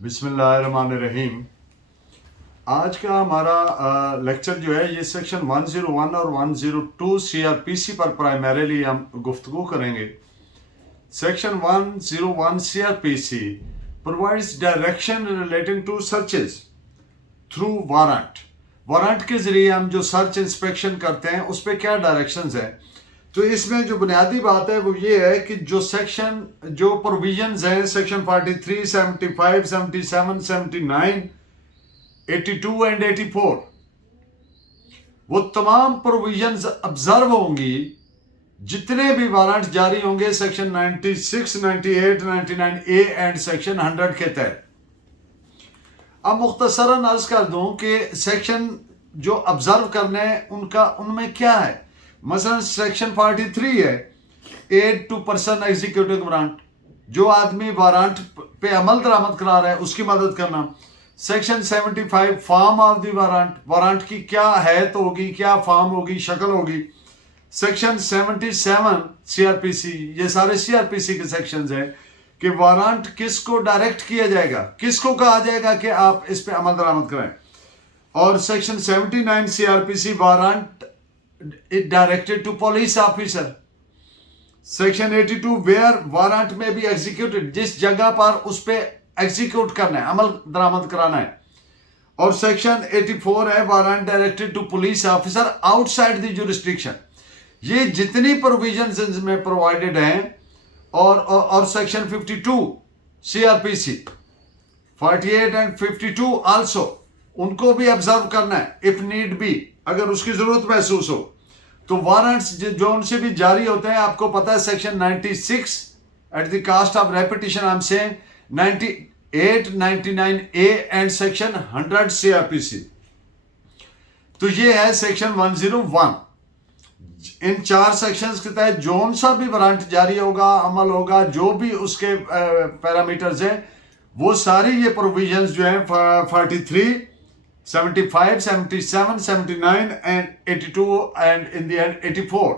बिस्मिल्लाहिर्रहमानिर्रहीम। आज का हमारा लेक्चर जो है ये सेक्शन 101 और 102 सीआरपीसी पर प्राइमरीली हम गुफ्तगू करेंगे। Section 101 CrPC provides direction relating to searches through warrant. Warrant के जरिए हम जो सर्च इंस्पेक्शन करते हैं उस पर क्या डायरेक्शंस है। तो इसमें जो बुनियादी बात है वो ये है कि जो प्रोविजंस हैं सेक्शन 43, 75, 77, 79, 82 एंड 84, वो तमाम प्रोविजंस ऑब्जर्व होंगी जितने भी वारंट जारी होंगे सेक्शन 96, 98, 99 ए एंड सेक्शन 100 के तहत। अब मुख्तसरन अर्ज कर दूं कि सेक्शन जो ऑब्जर्व करने हैं उनमें क्या है। मसलन सेक्शन 43 है aid to person executive warrant, जो आदमी वारंट पे अमल दरामद करा रहा है उसकी मदद करना। Section 75 form of the warrant, warrant की क्या हैत होगी, क्या फॉर्म होगी, शक्ल होगी। सेक्शन 77 सीआरपीसी, ये सारे सीआरपीसी के सेक्शंस हैं कि वारंट किसको डायरेक्ट किया जाएगा, किसको कहा जाएगा कि आप इस पे अमल दरामद करें। और section 79 CrPC warrant it directed to police officer. Section 82 where warrant में बी एग्जीक्यूटेड, जिस जगह पर उस पे एग्जीक्यूट करना है, अमल दरामद कराना है। और सेक्शन 84 है warrant directed to police officer outside the jurisdiction. ये जितनी प्रोविजंस में प्रोवाइडेड हैं। और सेक्शन 52 सीआरपीसी 48 एंड 52 आल्सो, उनको भी ऑब्जर्व करना है इफ नीड बी, अगर उसकी जरूरत महसूस हो। तो वारंट्स जो उनसे भी जारी होते हैं, आपको पता है section 96 at the cost of repetition I am saying 98, 99 A and section 100 CrPC. तो ये है सेक्शन 101। इन चार सेक्शंस के तहत जोन सा भी वारंट जारी होगा, अमल होगा, जो भी उसके पैरामीटर्स हैं, वो सारी ये प्रोविजंस जो हैं 43, 75, 77, 79 and 82 and in the end 84,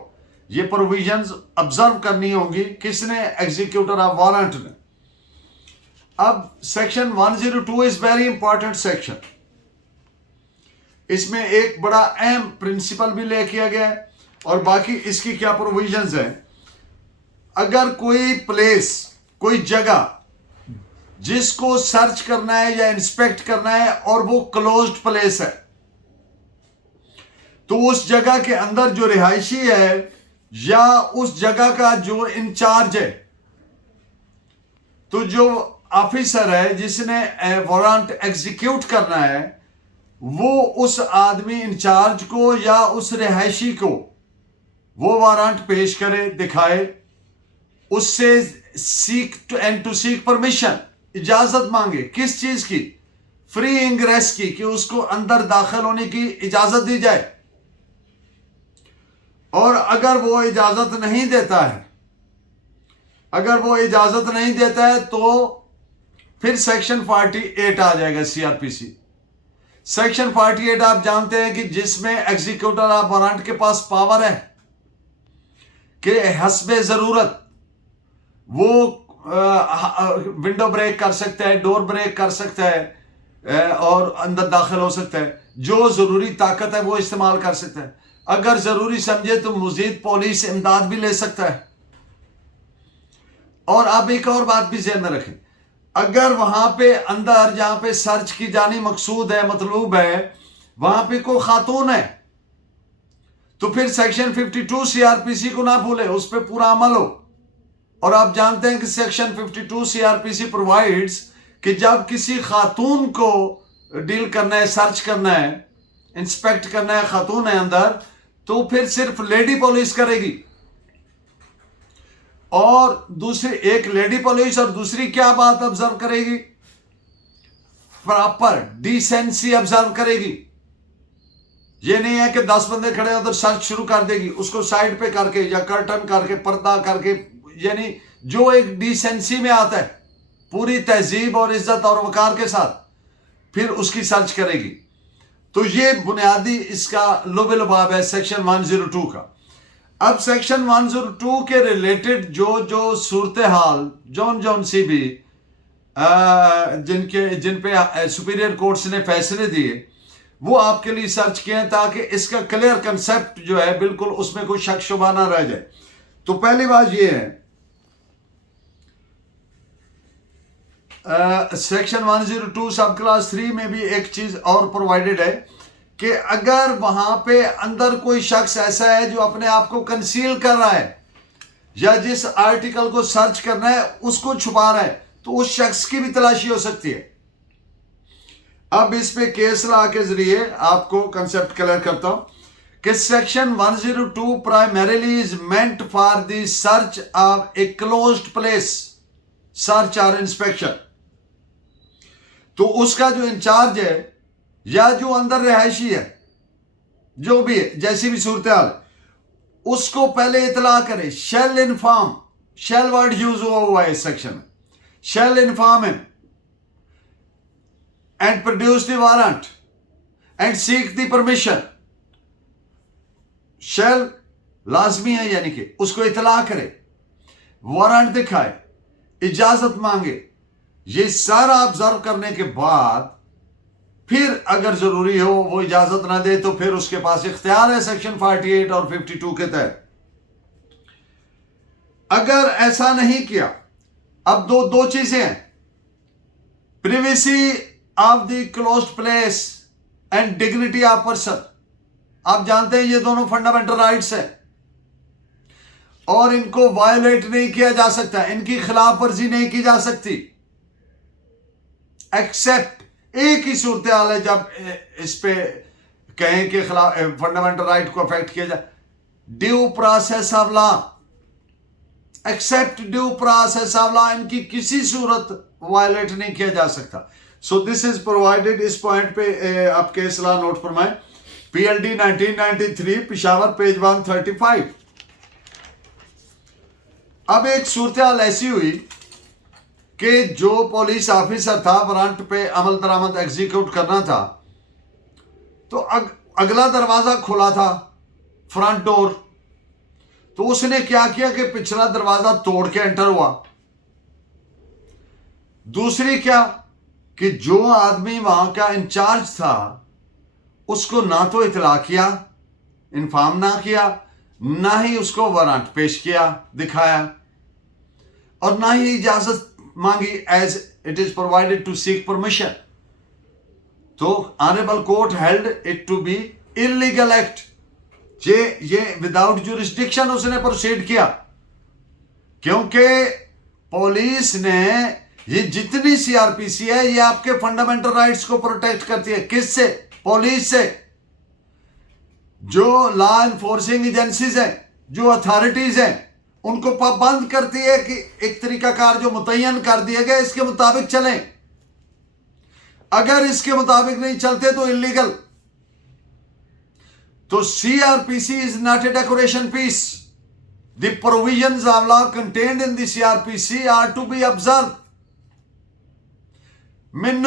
ये प्रोविजंस ऑब्जर्व करनी होंगी किसने, एग्जीक्यूटर ऑफ वारंट ने। अब section 102 is very important section. इसमें एक बड़ा अहम प्रिंसिपल भी ले किया गया है। और बाकी इसकी क्या प्रोविजंस है। अगर कोई प्लेस, कोई जगह जिसको सर्च करना है या इंस्पेक्ट करना है और वो क्लोज्ड प्लेस है, तो उस जगह के अंदर जो रिहायशी है या उस जगह का जो इंचार्ज है, तो जो ऑफिसर है जिसने वारंट एग्जीक्यूट करना है, वो उस आदमी इंचार्ज को या उस रिहायशी को वो वारंट पेश करे, दिखाए, उससे सीक परमिशन, इजाजत मांगे। किस चीज की? फ्री इंग्रेस की, कि उसको अंदर दाखिल होने की इजाजत दी जाए। और अगर वो इजाजत नहीं देता है, तो फिर सेक्शन 48 आ जाएगा सीआरपीसी। सेक्शन 48 आप जानते हैं कि जिसमें एग्जीक्यूटर ऑफ वारंट के पास पावर है कि हस्बे जरूरत वो विंडो ब्रेक कर सकता है, डोर ब्रेक कर सकता है और अंदर दाखिल हो सकता है। जो जरूरी ताकत है वो इस्तेमाल कर सकता है। अगर जरूरी समझे तो मजीद पुलिस इमदाद भी ले सकता है। और आप एक और बात भी ध्यान में रखें, अगर वहां पे अंदर जहां पे सर्च की जानी मकसूद है, मतलूब है, वहां पे कोई खातून है, तो फिर सेक्शन 52 सीआरपीसी को ना भूले, उस पर पूरा अमल हो। और आप जानते हैं कि सेक्शन 52 सीआरपीसी प्रोवाइड्स कि जब किसी खातून को डील करना है, सर्च करना है, इंस्पेक्ट करना है, खातून है अंदर, तो फिर सिर्फ लेडी पुलिस करेगी। और दूसरी एक लेडी पुलिस और दूसरी क्या बात ऑब्जर्व करेगी, प्रॉपर डिसेंसी ऑब्जर्व करेगी। ये नहीं है कि 10 बंदे खड़े उधर सर्च शुरू कर देगी, उसको साइड पे करके या कर्टन करके, पर्दा करके, यानी जो एक डिसेंसी में आता है, पूरी तहजीब और इज्जत और वकार के साथ, फिर उसकी सर्च करेगी। तो ये बुनियादी इसका लुब-ए-लुबाब है सेक्शन 102 का। अब सेक्शन 102 के रिलेटेड जो सूरत हाल जौन सी भी जिन पे सुपीरियर कोर्ट्स ने फैसले दिए, वो आपके लिए सर्च किए हैं ताकि इसका क्लियर कंसेप्ट जो है बिल्कुल उसमें कोई शक शुबा ना रह जाए। तो पहली बात ये है, सेक्शन 102 सब क्लास 3 में भी एक चीज और प्रोवाइडेड है कि अगर वहां पे अंदर कोई शख्स ऐसा है जो अपने आप को कंसील कर रहा है या जिस आर्टिकल को सर्च करना है उसको छुपा रहा है, तो उस शख्स की भी तलाशी हो सकती है। अब इस पे केस लॉ के जरिए आपको कंसेप्ट क्लियर करता हूं कि section 102 primarily is meant for the search of a closed place, search और इंस्पेक्शन। तो उसका जो इंचार्ज है या जो अंदर रिहायशी है, जो भी है, जैसी भी सूरत हाल, उसको पहले इतला करे। Shall inform, shall word use हुआ है इस सेक्शन में। Shall inform him and produce the warrant and seek the permission. Shall लाजमी है, यानी कि उसको इतला करे, वारंट दिखाए, इजाजत मांगे। ये सारा ऑब्जर्व करने के बाद फिर अगर जरूरी हो वो इजाजत ना दे तो फिर उसके पास इख्तियार है सेक्शन 48 और 52 के तहत। अगर ऐसा नहीं किया, अब दो चीजें हैं, privacy of the closed place and dignity of person. आप जानते हैं ये दोनों फंडामेंटल राइट्स हैं और इनको वायोलेट नहीं किया जा सकता, इनकी खिलाफ वर्जी नहीं की जा सकती, एक्सेप्ट एक ही सूरत हाल है जब इस पे कहें कि खिलाफ फंडामेंटल राइट को अफेक्ट किया जाए, due process of law, except due process of law, इनकी किसी सूरत वायलेट नहीं किया जा सकता। So this is provided. इस पॉइंट पे आप केस लॉ नोट फरमाएं, PLD 1993 पिशावर पेज 135। अब एक सूरत हाल ऐसी हुई कि जो पुलिस ऑफिसर था वारंट पे अमल दरामद एग्जीक्यूट करना था, तो अगला दरवाजा खुला था, फ्रंट डोर, तो उसने क्या किया कि पिछला दरवाजा तोड़ के एंटर हुआ। दूसरी क्या कि जो आदमी वहां का इंचार्ज था उसको ना तो इतला किया, इन्फॉर्म ना किया, ना ही उसको वारंट पेश किया, दिखाया, और ना ही इजाजत मांगी as it is provided to seek permission. तो honourable court held it to be illegal act. ये विदाउट जुरिस्डिक्शन उसने प्रोसीड किया, क्योंकि पुलिस ने, ये जितनी सीआरपीसी है ये आपके फंडामेंटल राइट्स को प्रोटेक्ट करती है। किससे? पुलिस से। जो लॉ एनफोर्सिंग एजेंसीज हैं, जो अथॉरिटीज हैं, उनको पाबंद करती है कि एक तरीकाकार जो मुतय्यन कर दिए गए इसके मुताबिक चलें। अगर इसके मुताबिक नहीं चलते तो इलीगल। तो CrPC is not a decoration piece. The provisions of law contained in the CrPC are to be observe mean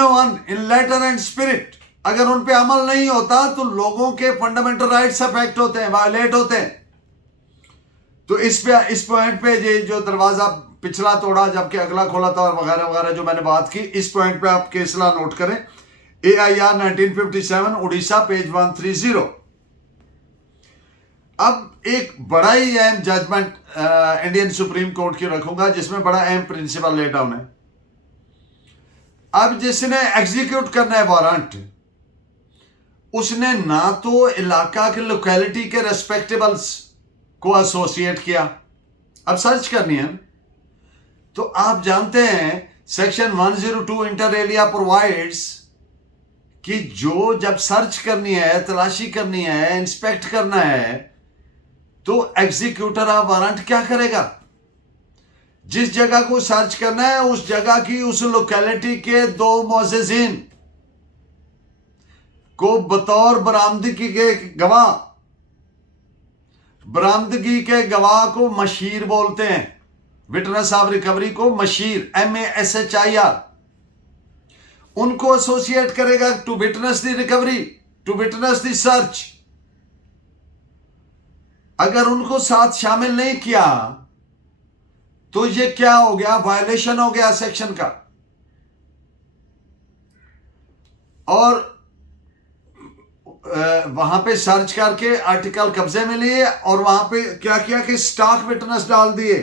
in letter and spirit. अगर उन पे अमल नहीं होता तो लोगों के फंडामेंटल राइट्स अफेक्ट होते हैं, वायलेट होते हैं। तो इस पॉइंट पे ये जो दरवाजा पिछला तोड़ा जबकि अगला खोला था और वगैरह वगैरह जो मैंने बात की, इस पॉइंट पे आप केस लॉ नोट करें। AIR 1957 Orissa page 130। अब एक बड़ा ही अहम जजमेंट इंडियन सुप्रीम कोर्ट की रखूंगा जिसमें बड़ा अहम प्रिंसिपल लेट डाउन है। अब जिसने एग्जीक्यूट करना है वारंट, उसने ना तो इलाका के लोकेलिटी के रेस्पेक्टेबल्स को एसोसिएट किया। अब सर्च करनी है तो आप जानते हैं सेक्शन 102 इंटर एरिया प्रोवाइड्स कि जो जब सर्च करनी है, तलाशी करनी है, इंस्पेक्ट करना है, तो एग्जीक्यूटर ऑफ वारंट क्या करेगा? जिस जगह को सर्च करना है उस जगह की, उस लोकेलिटी के 2 मुअज़्ज़िज़ीन को बतौर बरामदगी के गवाह, बरामदगी के गवाह को मशीर बोलते हैं, विटनेस ऑफ रिकवरी को मशीर, MASHIR, उनको एसोसिएट करेगा to witness the recovery, to witness the search. अगर उनको साथ शामिल नहीं किया तो ये क्या हो गया? वायलेशन हो गया सेक्शन का। और वहां पे सर्च करके आर्टिकल कब्जे में लिए और वहां पे क्या किया कि स्टॉक विटनेस डाल दिए।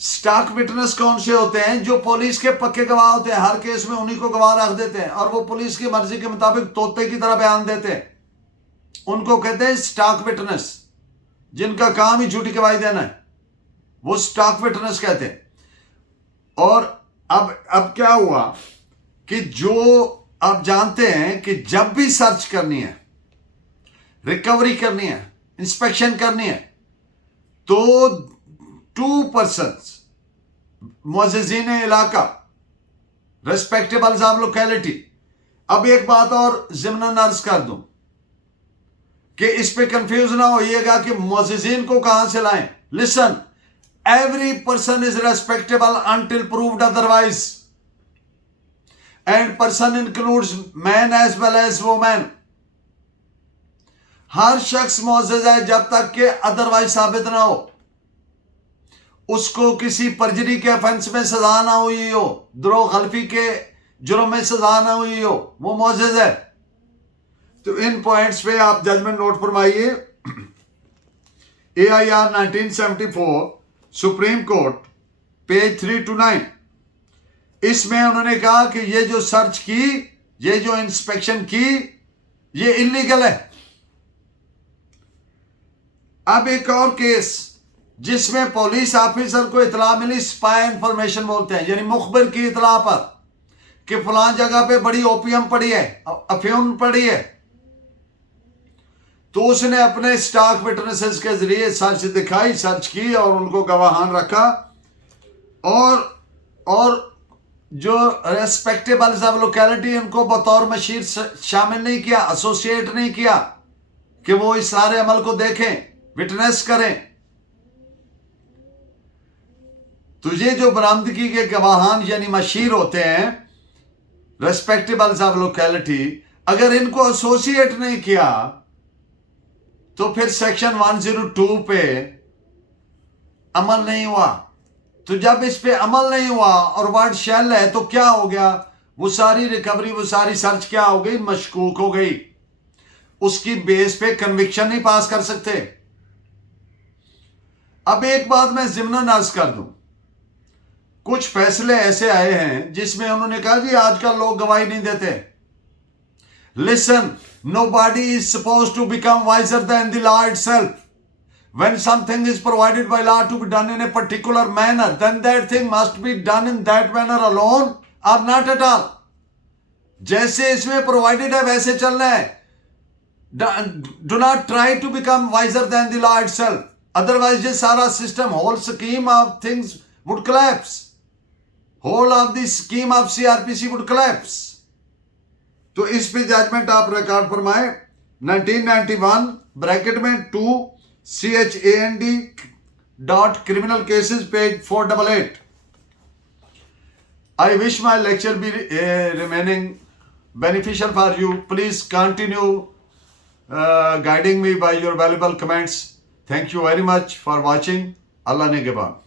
स्टॉक विटनेस कौन से होते हैं? जो पुलिस के पक्के गवाह होते हैं, हर केस में उन्हीं को गवाह रख देते हैं और वो पुलिस की मर्जी के मुताबिक तोते की तरह बयान देते हैं। उनको कहते हैं स्टॉक विटनेस, जिनका काम ही झूठी गवाही देना है, वो स्टॉक विटनेस कहते हैं। और अब क्या हुआ कि जो आप जानते हैं कि जब भी सर्च करनी है, रिकवरी करनी है, इंस्पेक्शन करनी है, तो 2 पर्सन्स मुअज़्ज़िज़ीन इलाका, रेस्पेक्टेबल्स ऑफ लोकेलिटी। अब एक बात और ज़िम्नन अर्ज कर दूं कि इस पे कंफ्यूज ना होइएगा कि मुअज़्ज़िज़ीन को कहां से लाएं। Listen, every person is respectable until proved otherwise, and person includes man as well as woman। हर शख्स मुअज़्ज़ज़ है जब तक कि अदरवाइज साबित ना हो, उसको किसी परजरी के ऑफेंस में सजा ना हुई हो, द्रोह खल्फी के जुर्म में सजा ना हुई हो, वो मुअज़्ज़ज़ है। तो इन पॉइंट्स पे आप जजमेंट नोट फरमाइए। AIR 1974 सुप्रीम कोर्ट पेज 329, इसमें उन्होंने कहा कि ये जो सर्च की, ये जो इंस्पेक्शन की, ये इलीगल है। अब एक और केस जिसमें पुलिस ऑफिसर को इतला मिली, स्पाई इंफॉर्मेशन बोलते हैं, यानी मुखबिर की इतला पर कि फलां जगह पे बड़ी ओपियम पड़ी है, अफीम पड़ी है, तो उसने अपने स्टॉक विटनेसेस के जरिए सर्च दिखाई, सर्च की और उनको गवाहान रखा और जो रेस्पेक्टेबल्स ऑफ लोकेलिटी, उनको बतौर मशीर शामिल नहीं किया, एसोसिएट नहीं किया कि वो इस सारे अमल को देखें, विटनेस करें। तो ये जो बरामदगी के गवाहान यानी मशीर होते हैं, रेस्पेक्टेबल्स ऑफ लोकेलिटी, अगर इनको एसोसिएट नहीं किया तो फिर सेक्शन 102 पे अमल नहीं हुआ। तो जब इस पे अमल नहीं हुआ और वर्ड शैल है, तो क्या हो गया? वो सारी रिकवरी, वो सारी सर्च क्या हो गई? मशकूक हो गई। उसकी बेस पे कन्विक्शन नहीं पास कर सकते। अब एक बात मैं ज़िम्नन अर्ज कर दूं, कुछ फैसले ऐसे आए हैं जिसमें उन्होंने कहा जी आजकल लोग गवाही नहीं देते। Listen, nobody is supposed to become wiser than the law itself. When something is provided by law to be done in a particular manner, then that thing must be done in that manner alone or not at all. जैसे इसमें provided है वैसे चलना है। Do not try to become wiser than the law itself. Otherwise, ये सारा system, whole scheme of things would collapse. Whole of the scheme of CRPC would collapse. तो इस पे जजमेंट आप रिकॉर्ड फरमाए। 1991 ब्रैकेट में 2 CHAND .criminal cases page 488। I wish my lecture be remaining beneficial for you. Please continue guiding me by your valuable comments. Thank you very much for watching. Allah Nigeban.